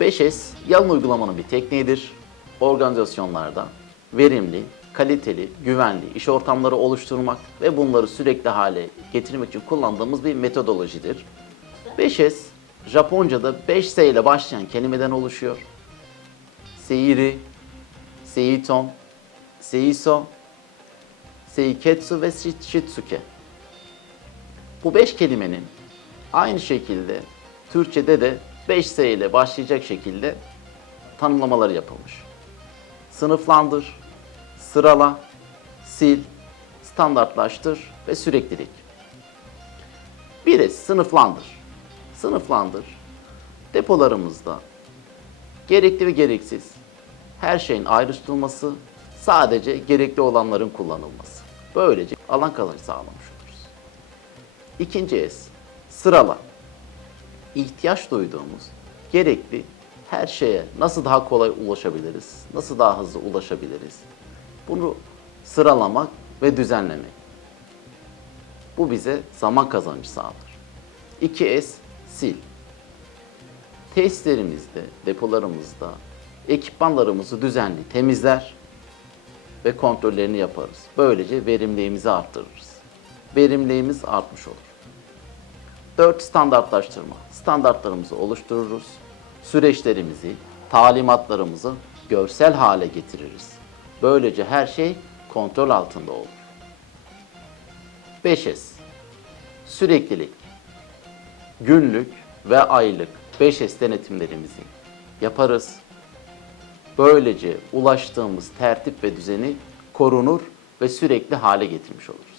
5S yalın uygulamanın bir tekniğidir. Organizasyonlarda verimli, kaliteli, güvenli iş ortamları oluşturmak ve bunları sürekli hale getirmek için kullandığımız bir metodolojidir. 5S Japonca'da 5S ile başlayan kelimeden oluşuyor. Seiri, Seiton, Seiso, Seiketsu ve Shitsuke. Bu beş kelimenin aynı şekilde Türkçe'de de 5S ile başlayacak şekilde tanımlamaları yapılmış. Sınıflandır, sırala, sil, standartlaştır ve süreklilik. Biri sınıflandır. Sınıflandır. Depolarımızda gerekli ve gereksiz her şeyin ayrıştırılması, sadece gerekli olanların kullanılması. Böylece alan kalıcı sağlamış oluruz. İkinci S, sırala. İhtiyaç duyduğumuz gerekli her şeye nasıl daha kolay ulaşabiliriz, nasıl daha hızlı ulaşabiliriz? Bunu sıralamak ve düzenlemek. Bu bize zaman kazancı sağlar. 2S, sil. Tesislerimizde, depolarımızda ekipmanlarımızı düzenli temizler ve kontrollerini yaparız. Böylece verimliliğimizi arttırırız. Verimliliğimiz artmış olur. 4. Standartlaştırma. Standartlarımızı oluştururuz. Süreçlerimizi, talimatlarımızı görsel hale getiririz. Böylece her şey kontrol altında olur. 5S. Süreklilik. Günlük ve aylık 5S denetimlerimizi yaparız. Böylece ulaştığımız tertip ve düzeni korunur ve sürekli hale getirmiş oluruz.